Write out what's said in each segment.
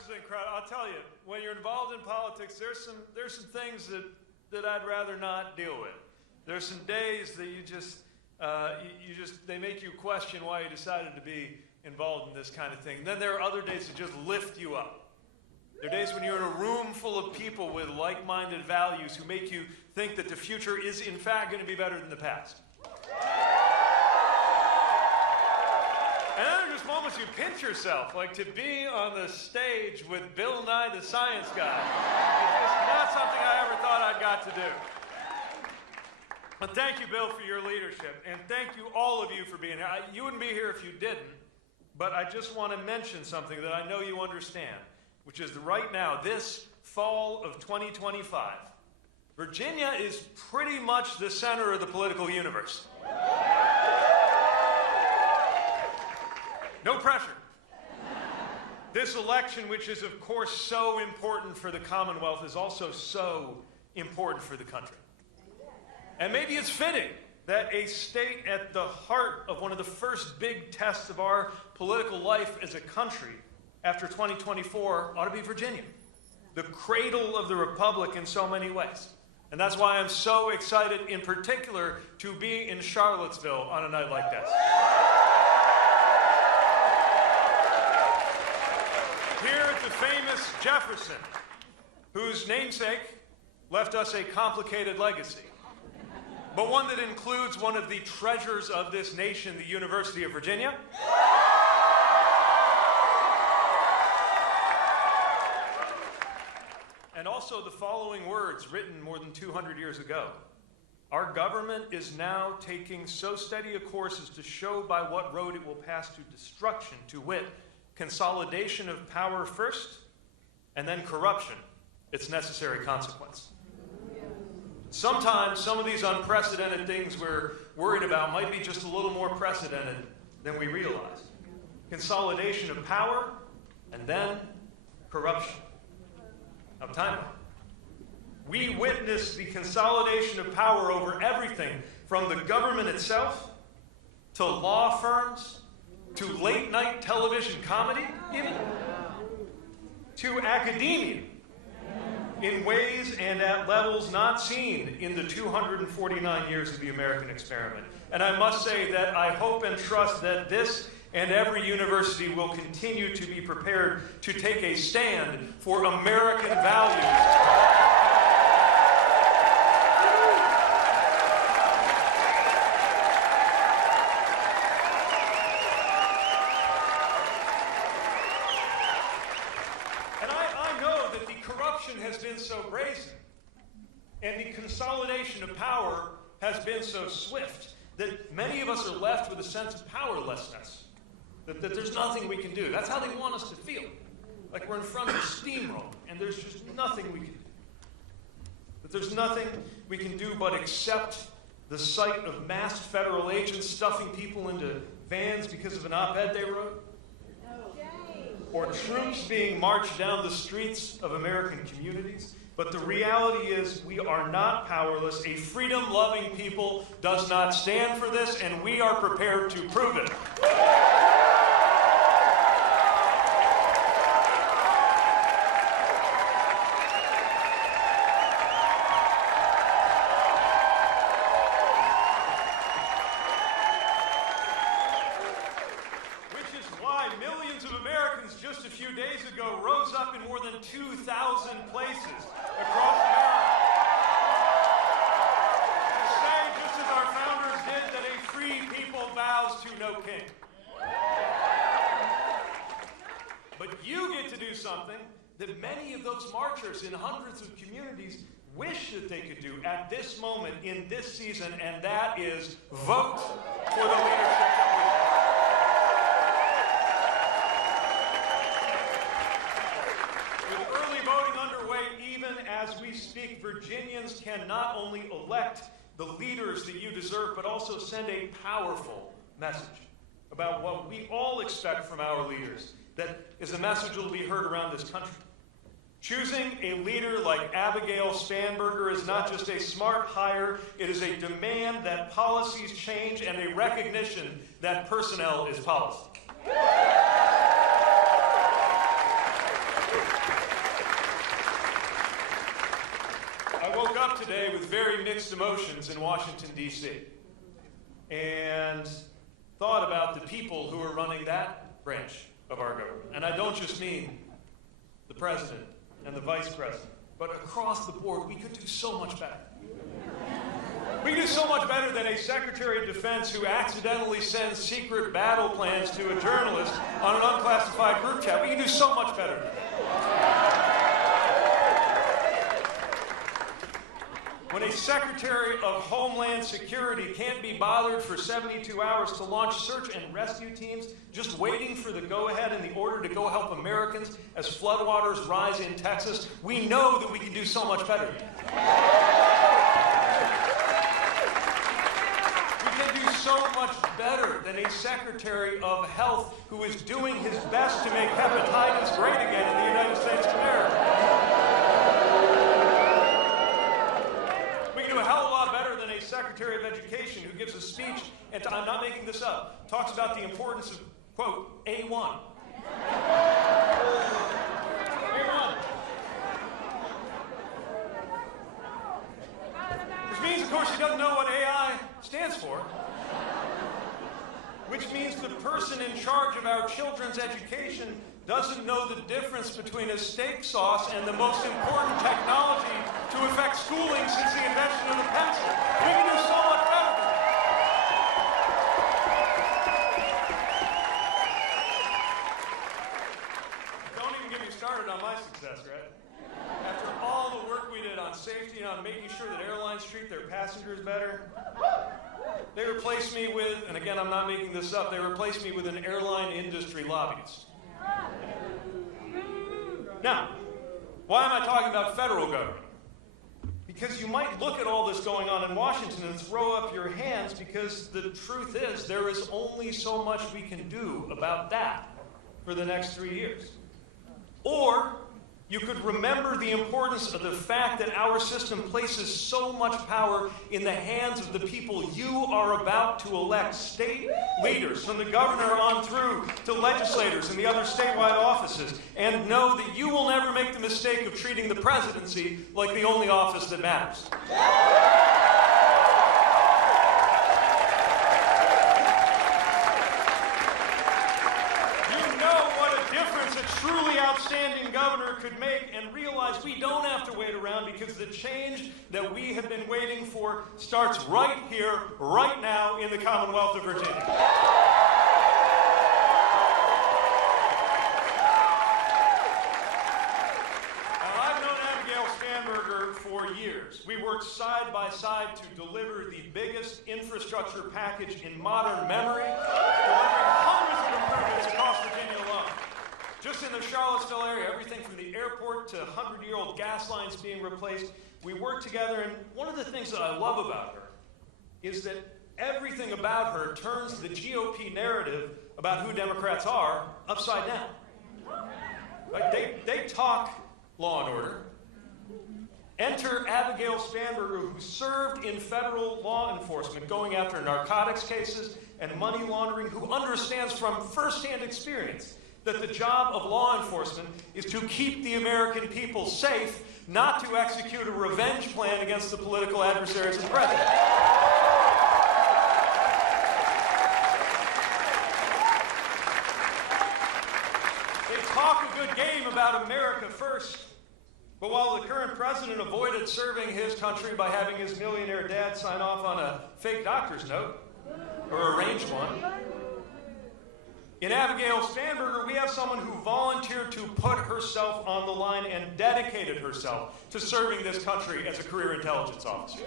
is incredible. I'll tell you, when you're involved in politics, there's some things that I'd rather not deal with. There's some days that you just they make you question why you decided to be involved in this kind of thing. And then there are other days that just lift you up. There are days when you're in a room full of people with like-minded values who make you think that the future is in fact going to be better than the past. And then there are just moments you pinch yourself, like to be on the stage with Bill Nye the Science Guy. It's just not something I ever thought I'd got to do. But thank you, Bill, for your leadership, and thank you, all of you, for being here. You wouldn't be here if you didn't, but I just want to mention something that I know you understand, which is that right now, this fall of 2025, Virginia is pretty much the center of the political universe. No pressure. This election, which is, of course, so important for the Commonwealth, is also so important for the country. And maybe it's fitting that a state at the heart of one of the first big tests of our political life as a country after 2024 ought to be Virginia, the cradle of the republic in so many ways. And that's why I'm so excited, in particular, to be in Charlottesville on a night like this. Here at the famous Jefferson, whose namesake left us a complicated legacy, but one that includes one of the treasures of this nation, the University of Virginia. And also the following words written more than 200 years ago. Our government is now taking so steady a course as to show by what road it will pass to destruction, to wit, consolidation of power first, and then corruption, its necessary consequence. Sometimes some of these unprecedented things we're worried about might be just a little more precedented than we realize. Consolidation of power, and then corruption. Now, time out. We witness the consolidation of power over everything from the government itself to law firms, to late-night television comedy, even, to academia, in ways and at levels not seen in the 249 years of the American experiment. And I must say that I hope and trust that this and every university will continue to be prepared to take a stand for American values. Has been so brazen, and the consolidation of power has been so swift that many of us are left with a sense of powerlessness, that there's nothing we can do. That's how they want us to feel, like we're in front of a steamroller, and there's just nothing we can do. That there's nothing we can do but accept the sight of masked federal agents stuffing people into vans because of an op-ed they wrote, or troops being marched down the streets of American communities. But the reality is we are not powerless. A freedom-loving people does not stand for this, and we are prepared to prove it. Just a few days ago rose up in more than 2,000 places across America to say, just as our founders did, that a free people vows to no king. But you get to do something that many of those marchers in hundreds of communities wish that they could do at this moment in this season, and that is vote for the leadership that we want. As we speak, Virginians can not only elect the leaders that you deserve, but also send a powerful message about what we all expect from our leaders. That is a message that will be heard around this country. Choosing a leader like Abigail Spanberger is not just a smart hire, it is a demand that policies change and a recognition that personnel is policy. I woke up today with very mixed emotions in Washington, D.C., and thought about the people who are running that branch of our government. And I don't just mean the president and the vice president, but across the board, we could do so much better. We can do so much better than a Secretary of Defense who accidentally sends secret battle plans to a journalist on an unclassified group chat. We can do so much better than that. When a Secretary of Homeland Security can't be bothered for 72 hours to launch search and rescue teams, just waiting for the go-ahead and the order to go help Americans as floodwaters rise in Texas, we know that we can do so much better than that. We can do so much better than a Secretary of Health who is doing his best to make hepatitis great again in the United States of America. A hell of a lot better than a Secretary of Education who gives a speech, and I'm not making this up, talks about the importance of, quote, A1. A1. Which means, of course, he doesn't know what AI stands for. Which means the person in charge of our children's education doesn't know the difference between a steak sauce and the most important technology to affect schooling since the invention of the pencil. We can do so much better than that. Don't even get me started on my success, right? After all the work we did on safety and on making sure that airlines treat their passengers better, they replaced me with, and again, I'm not making this up, they replaced me with an airline industry lobbyist. Now, why am I talking about federal government? Because you might look at all this going on in Washington and throw up your hands, because the truth is there is only so much we can do about that for the next 3 years. Or you could remember the importance of the fact that our system places so much power in the hands of the people you are about to elect, state leaders, from the governor on through to legislators and the other statewide offices, and know that you will never make the mistake of treating the presidency like the only office that matters. Truly outstanding governor could make, and realize we don't have to wait around, because the change that we have been waiting for starts right here, right now in the Commonwealth of Virginia. Now, I've known Abigail Spanberger for years. We worked side by side to deliver the biggest infrastructure package in modern memory, delivering hundreds of improvements across Virginia alone. Just in the Charlottesville area, everything from the airport to 100-year-old gas lines being replaced, we worked together, and one of the things that I love about her is that everything about her turns the GOP narrative about who Democrats are upside down. Right? They talk law and order. Enter Abigail Spanberger, who served in federal law enforcement, going after narcotics cases and money laundering, who understands from firsthand experience that the job of law enforcement is to keep the American people safe, not to execute a revenge plan against the political adversaries of the president. They talk a good game about America first, but while the current president avoided serving his country by having his millionaire dad sign off on a fake doctor's note, or arrange one, in Abigail Spanberger, we have someone who volunteered to put herself on the line and dedicated herself to serving this country as a career intelligence officer.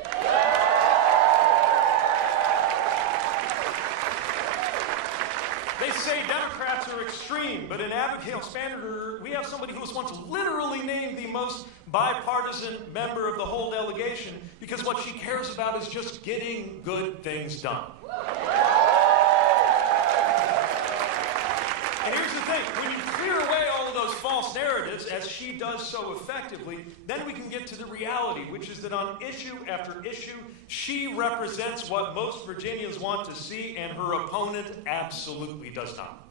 They say Democrats are extreme, but in Abigail Spanberger, we have somebody who was once literally named the most bipartisan member of the whole delegation, because what she cares about is just getting good things done. And here's the thing, when you clear away all of those false narratives, as she does so effectively, then we can get to the reality, which is that on issue after issue, she represents what most Virginians want to see, and her opponent absolutely does not.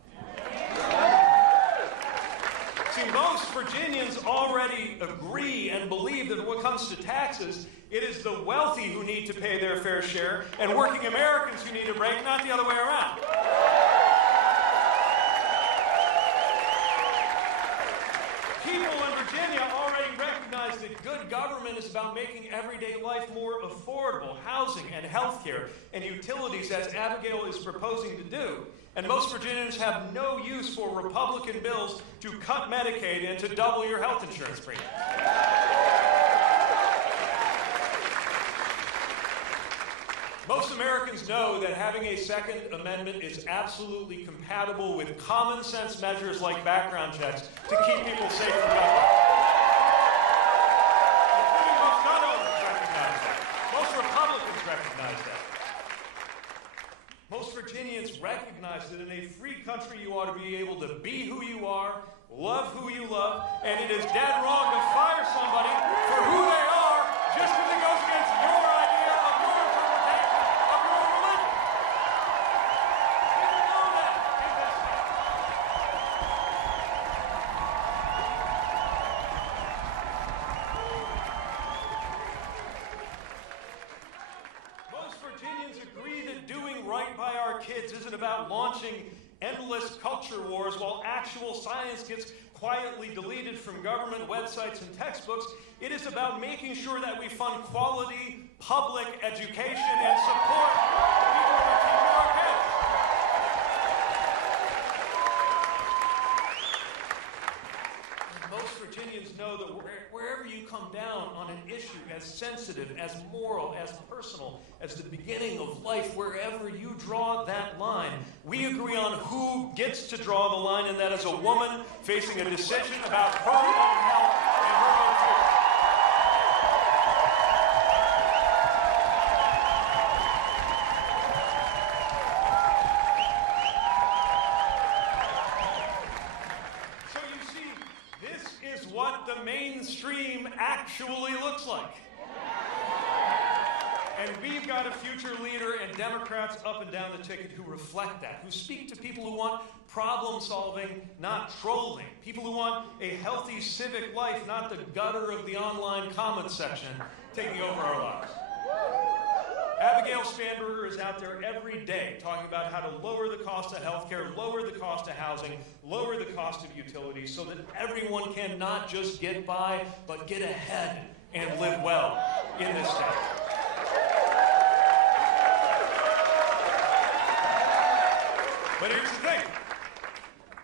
See, most Virginians already agree and believe that when it comes to taxes, it is the wealthy who need to pay their fair share and working Americans who need a break, not the other way around. People in Virginia already recognize that good government is about making everyday life more affordable, housing and health care and utilities, as Abigail is proposing to do. And most Virginians have no use for Republican bills to cut Medicaid and to double your health insurance premium. Most Americans know that having a Second Amendment is absolutely compatible with common sense measures like background checks to keep people safe from government. Including most gun owners recognize that. Most Republicans recognize that. Most Virginians recognize that in a free country you ought to be able to be who you are, love who you love, and it is dead wrong to fire somebody for who they are just because it goes against your idea of your interpretation of your religion. People know that in this state. Most Virginians agree that doing right by our kids isn't about launching endless culture wars while actual science gets quietly deleted from government websites and textbooks. It is about making sure that we fund quality public education and support people who are teaching our kids. And most Virginians know that wherever you come down on an issue as sensitive, as moral, as personal, as the beginning of life, wherever you draw that line, we agree on who gets to draw the line, and that is a woman facing a decision about her own health and her own future. So you see, this is what the mainstream actually looks like. And we've got a future leader and Democrats up and down the ticket who reflect that, who speak to people who want problem solving, not trolling, people who want a healthy civic life, not the gutter of the online comment section taking over our lives. Abigail Spanberger is out there every day talking about how to lower the cost of healthcare, lower the cost of housing, lower the cost of utilities so that everyone can not just get by, but get ahead and live well in this state. But here's the thing.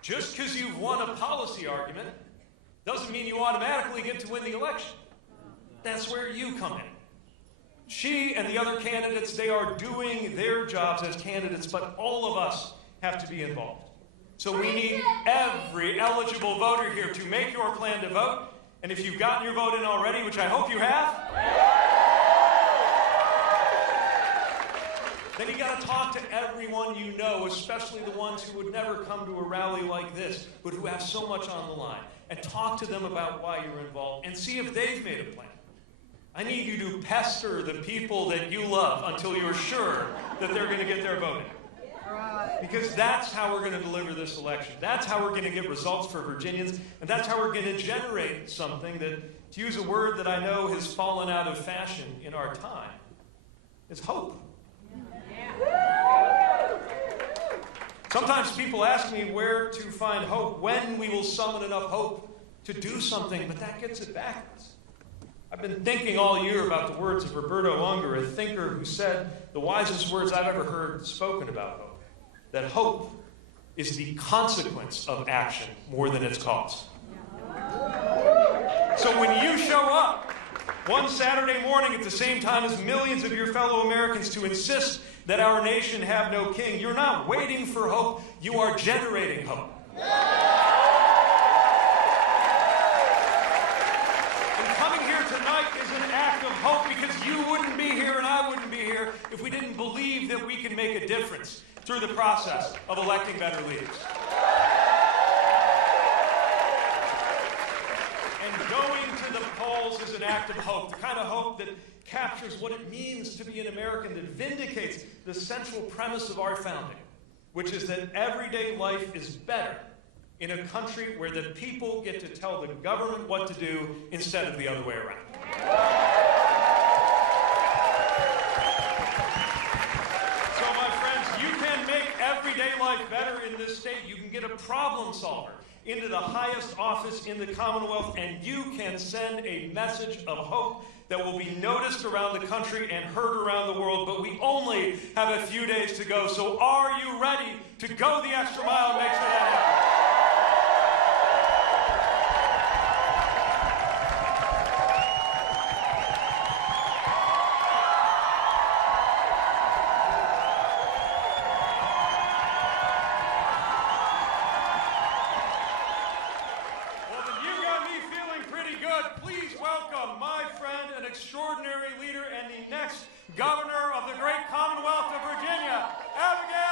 Just because you've won a policy argument doesn't mean you automatically get to win the election. That's where you come in. She and the other candidates, they are doing their jobs as candidates, but all of us have to be involved. So we need every eligible voter here to make your plan to vote. And if you've gotten your vote in already, which I hope you have, then you got to talk to everyone you know, especially the ones who would never come to a rally like this, but who have so much on the line, and talk to them about why you're involved and see if they've made a plan. I need you to pester the people that you love until you're sure that they're going to get their vote in. Because that's how we're going to deliver this election. That's how we're going to get results for Virginians, and that's how we're going to generate something that, to use a word that I know has fallen out of fashion in our time, is hope. Sometimes people ask me where to find hope, when we will summon enough hope to do something, but that gets it backwards. I've been thinking all year about the words of Roberto Unger, a thinker who said the wisest words I've ever heard spoken about hope, that hope is the consequence of action more than its cause. So when you show up one Saturday morning at the same time as millions of your fellow Americans to insist that our nation have no king, you're not waiting for hope, you are generating hope. And coming here tonight is an act of hope, because you wouldn't be here and I wouldn't be here if we didn't believe that we can make a difference through the process of electing better leaders. And going to the polls is an act of hope, the kind of hope that captures what it means to be an American, that vindicates the central premise of our founding, which is that everyday life is better in a country where the people get to tell the government what to do instead of the other way around. So, my friends, you can make everyday life better in this state. You can get a problem solver into the highest office in the Commonwealth, and you can send a message of hope that will be noticed around the country and heard around the world. But we only have a few days to go. So are you ready to go the extra mile and make sure that happens? Extraordinary leader and the next governor of the great Commonwealth of Virginia, Abigail